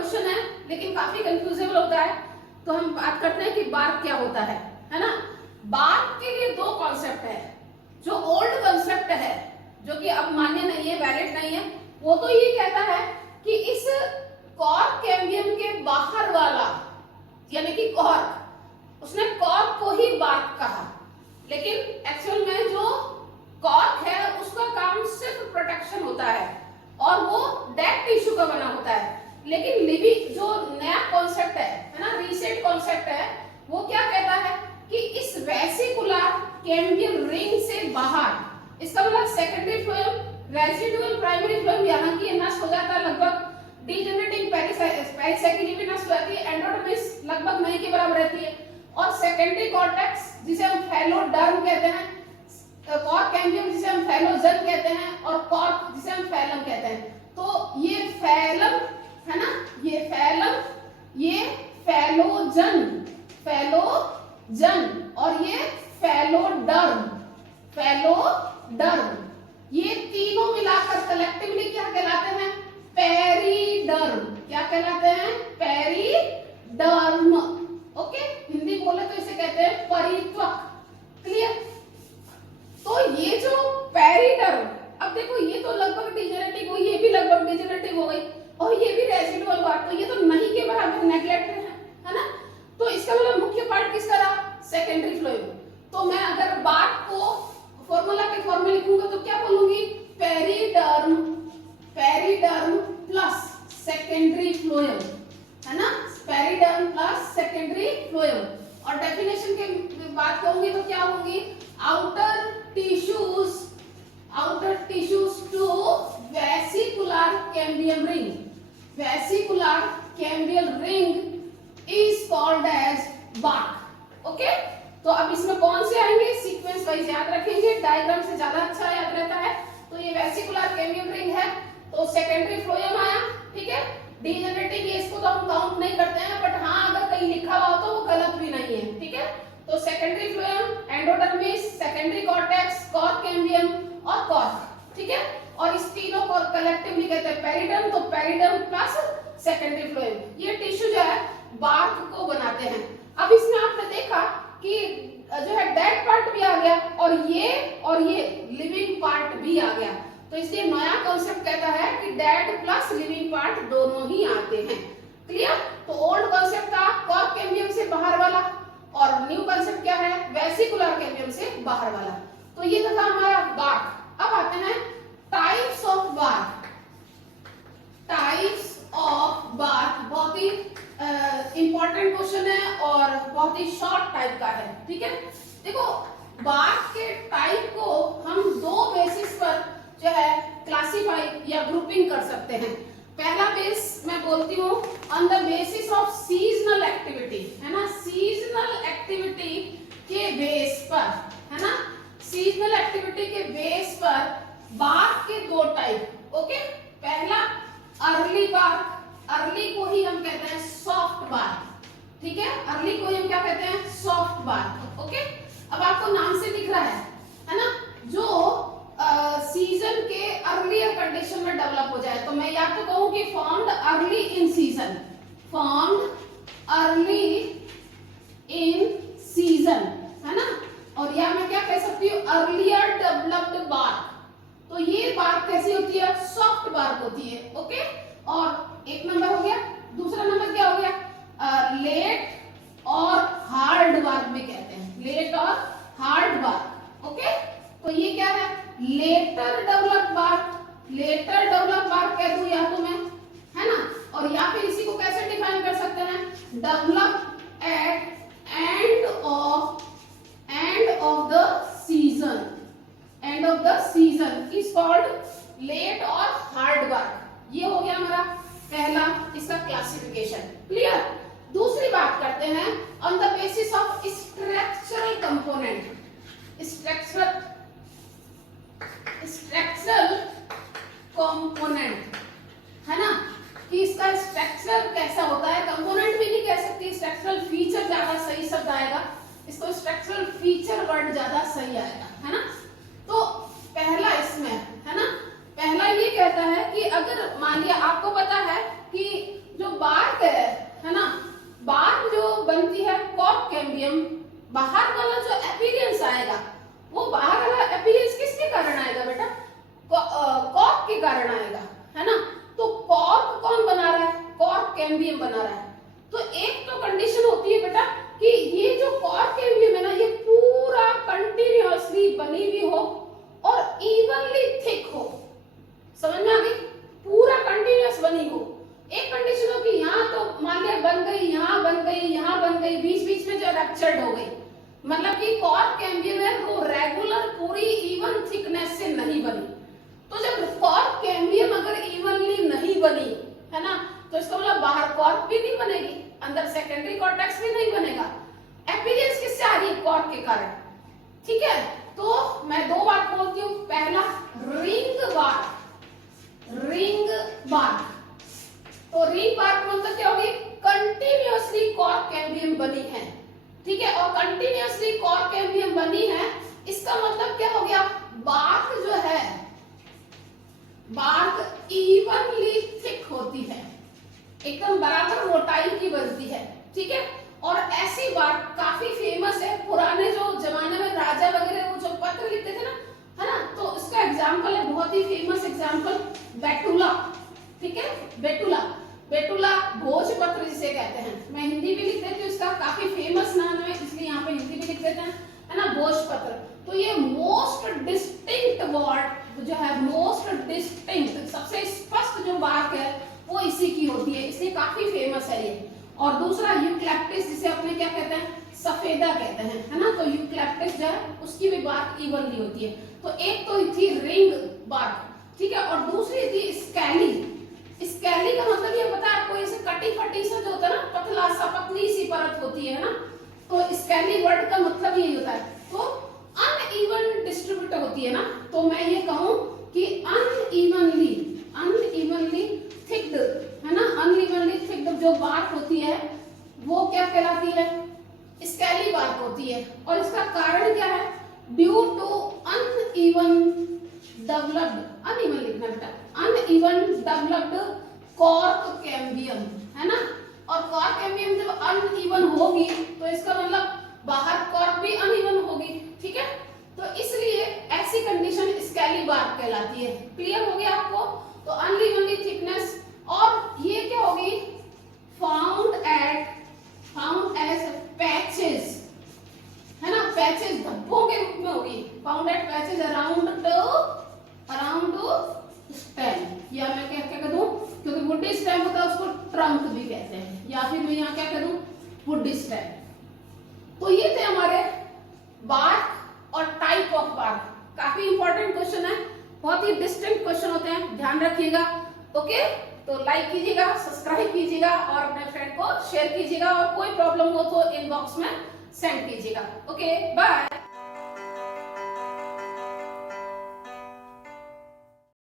Question है लेकिन काफी कंफ्यूजेबल होता है। तो हम बात करते हैं कि बार्क क्या होता है ना। बार्क के लिए दो कॉन्सेप्ट है। जो ओल्ड कॉन्सेप्ट है जो कि अब मान्य नहीं है, वैलिड नहीं है, वो तो ये कहता है कि इस कॉर्क कैम्बियम के बाहर वाला यानी कि कॉर्क, उसने कॉर्क को ही बार्क कहा। लेकिन एक्चुअल में जो कॉर्क है उसका काम सिर्फ प्रोटेक्शन होता है और वो डेड टिश्यू का बना होता है। लेकिन लिविंग जो नया कॉन्सेप्ट है ना, रीसेट कॉन्सेप्ट है, वो क्या कहता है कि इस वेसिकुलर कैम्बियम रिंग से बाहर, इसका मतलब secondary phloem, residual primary phloem यहाँ की नष्ट हो जाता है, लगभग डीजेनरेटिंग पेरिसाइकिल भी नष्ट हो जाती है, एंडोडर्मिस लगभग नहीं के बराबर रहती है, और सेकेंडरी कॉर्टेक्स जिसे हम फैलोडर्म कहते हैं, कॉर्क कैम्बियम जिसे हम फैलोजन कहते हैं, और कॉर्क जिसे हम फैलम कहते हैं। तो ये फैलम है ना, ये फैलम, ये फैलोजन, फैलोजन, और ये फैलोडर्म, फैलोडर्म, ये तीनों मिलाकर कलेक्टिवली क्या कहलाते हैं? पेरिडर्म। क्या कहलाते हैं? पेरिडर्म। ओके, हिंदी बोले तो इसे कहते हैं परित्वक। क्लियर? तो ये जो पेरिडर्म, अब देखो ये तो लगभग डिजेनेटिक हुई, ये भी लगभग डिजेनेटिक हो गई, और ये भी रेसिडुअल पार्ट, तो ये तो नहीं के बराबर नेग्लेक्टेड है ना। तो इसका मतलब मुख्य पार्ट किसका रहा? Secondary phloem. तो मैं अगर बात को फॉर्मूला के फॉर्म में लिखूंगा तो क्या बोलूंगी? Periderm, periderm plus secondary phloem, है ना, पेरिडर्म प्लस सेकेंडरी फ्लोएम। और डेफिनेशन की बात करूंगी तो क्या होगी? Outer tissues to vesicular cambium ring, vesicular cambium ring is called as bark. Okay, तो अब इसमें कौन से आएंगे? सीक्वेंस वाइज याद रखेंगे, डायग्राम से ज्यादा अच्छा याद रहता है। तो ये वेसिकुलर कैम्बियम रिंग है, तो सेकेंडरी फ्लोएम आया, ठीक है। डीजेनरेटिंग ये इसको तो हम काउंट नहीं करते हैं, बट हाँ अगर कहीं लिखा हुआ हो तो वो गलत भी नहीं है, ठीक है। तो secondary phloem, endodermis, secondary cortex, cork cambium और कॉर्क, ठीक है। और इस तीनों को कलेक्टिवली कहते हैं पेरिडर्म। तो पेरिडर्म प्लस सेकेंडरी फ्लोएम, ये टिश्यू जो है बार्क को बनाते हैं। अब इसमें आपने देखा कि जो है डेड पार्ट भी आ गया और ये लिविंग पार्ट भी आ गया। तो इसलिए नया कॉन्सेप्ट कहता है कि डेड प्लस लिविंग पार्ट दोनों ही आते हैं। क्लियर? तो ओल्ड कॉन्सेप्ट था कॉर्क कैम्बियम से बाहर वाला, और न्यू कॉन्सेप्ट क्या है? वेसिकुलर कैम्बियम से बाहर वाला। तो ये था हमारा बार्क। अब आते हैं types of bark. Types of bark बहुत ही इंपॉर्टेंट क्वेश्चन है और बहुत ही शॉर्ट टाइप का है, ठीक है। देखो, बार्क के टाइप को हम दो बेसिस पर जो है क्लासिफाई या ग्रुपिंग कर सकते हैं। पहला बेस मैं बोलती हूँ on the basis of seasonal activity, है ना, सीजनल एक्टिविटी के बेस पर, है ना, सीजनल एक्टिविटी के बेस पर बार्क के दो टाइप। ओके, पहला अर्ली बार्क, अर्ली को ही हम कहते हैं सॉफ्ट बार्क, ठीक है। अर्ली को ही हम क्या कहते हैं? Soft bark. ओके, अब आपको नाम से दिख रहा है ना, जो सीजन के अर्लियर कंडीशन में डेवलप हो जाए। तो मैं या तो कहूं कि formed early in season, formed early in season, है ना, और या मैं क्या कह सकती हूँ? Earlier developed bark. तो ये बार्क कैसी होती है? सॉफ्ट बार्क होती है। ओके, और एक नंबर हो गया। दूसरा नंबर क्या हो गया? लेट और हार्ड बार्क भी कहते हैं, लेट और हार्ड बार्क। ओके, तो ये क्या है? Later develop bark, later develop bark कह दूं या तो मैं, है ना, और या फिर इसी को कैसे डिफाइन कर सकते हैं? Develop at end of the season, end of the season is called late और हार्ड बार्क। ये हो गया हमारा पहला इसका क्लासिफिकेशन। क्लियर? दूसरी बात करते हैं on the basis of structural component, structural component, है ना, कि इसका स्ट्रक्चर कैसा होता है। कंपोनेंट भी नहीं कह सकती, स्ट्रक्चरल फीचर ज्यादा सही शब्द आएगा, इसको स्ट्रक्चरल फीचर वर्ड ज्यादा सही आएगा, है ना। तो पहला इसमें, है ना, पहला ये कहता है कि अगर मान लिया आपको पता है कि जो बार सेकेंडरी कॉर्टेक्स भी नहीं बनेगा। अपीयरेंस किससे आ रही है? कॉर्क के कारण, ठीक है। तो मैं दो बात बोलती हूँ, पहला रिंग बार्क, रिंग बार्क। तो रिंग बार्क मतलब क्या होगी? कंटिन्यूअसली कॉर्क कैम्बियम बनी है, ठीक है। और कंटिन्यूअसली कॉर्क कैम्बियम बनी है, इसका मतलब क्या हो गया? बार्क जो है, बार्क इवनली थिक होती है, एकदम बराबर मोटाई की बनती है, ठीक है। और ऐसी बार्क काफी फेमस है। पुराने जो जमाने में राजा वगैरह वो जो पत्र लिखते थे ना, है ना, तो इसका एग्जाम्पल है, बहुत ही फेमस एग्जाम्पल, बेटुला, ठीक है। बेटुला, बेटुला भोजपत्र जिसे कहते हैं, मैं हिंदी भी लिख देती हूँ, इसका काफी फेमस नाम है इसलिए यहाँ पे हिंदी भी लिख देते हैं, है ना, भोजपत्र। तो ये मोस्ट डिस्टिंक्ट वर्ड जो है, मोस्ट डिस्टिंक्ट, सबसे स्पष्ट जो बात है वो इसी की होती है, इसलिए काफी फेमस है ये। और दूसरा यूकैलिप्टस, जिसे अपने क्या कहते हैं? सफेदा कहते हैं, है ना। तो यूकैलिप्टस जो है उसकी भी बात इवनली होती है। तो एक तो थी रिंग बार्क, ठीक है, और दूसरी थी स्कैली। स्कैली का मतलब ये पता है आपको? ऐसे कटी फटी सा जो होता है ना, पतला सा, पतली सी परत होती है ना, तो स्कैली वर्ड का मतलब यही होता है। तो अनइवन डिस्ट्रीब्यूट होती है ना, तो मैं ये कहूं कि अनइवनली, अनइवनली थिक्ड, है ना, अनइवनली थिक्ड जो बार्क होती है वो क्या कहलाती है? स्कैली बार्क होती है। और इसका कारण क्या है? Due to uneven developed, uneven लिखना बेटा, अनइवन डेवलप्ड कॉर्क कैम्बियम, है ना। और कॉर्क कैम्बियम जब अनइवन होगी तो इसका मतलब बाहर कॉर्क भी अनइवन होगी, ठीक है। तो इसलिए ऐसी कंडीशन स्कैली बार्क कहलाती है। क्लियर हो गया आपको? तो अनइवनली थिकनेस, और ये क्या होगी? फाउंड एज पैचेस, है ना, पैचेस धब्बों के रूप में होगी। Found at patches around stem, या मैं क्या क्या कह दूं, क्योंकि वुडी स्टेम होता है उसको ट्रंक भी कहते हैं, या फिर मैं यहाँ क्या कह दूं? Woody stem. तो ये थे हमारे बार्क और टाइप ऑफ बार्क। काफी इंपॉर्टेंट क्वेश्चन है, बहुत ही डिस्टिंक्ट क्वेश्चन होते हैं, ध्यान रखिएगा। ओके, तो लाइक कीजिएगा, सब्सक्राइब कीजिएगा और अपने फ्रेंड को शेयर कीजिएगा, और कोई प्रॉब्लम हो तो इनबॉक्स में सेंड कीजिएगा। Okay, bye.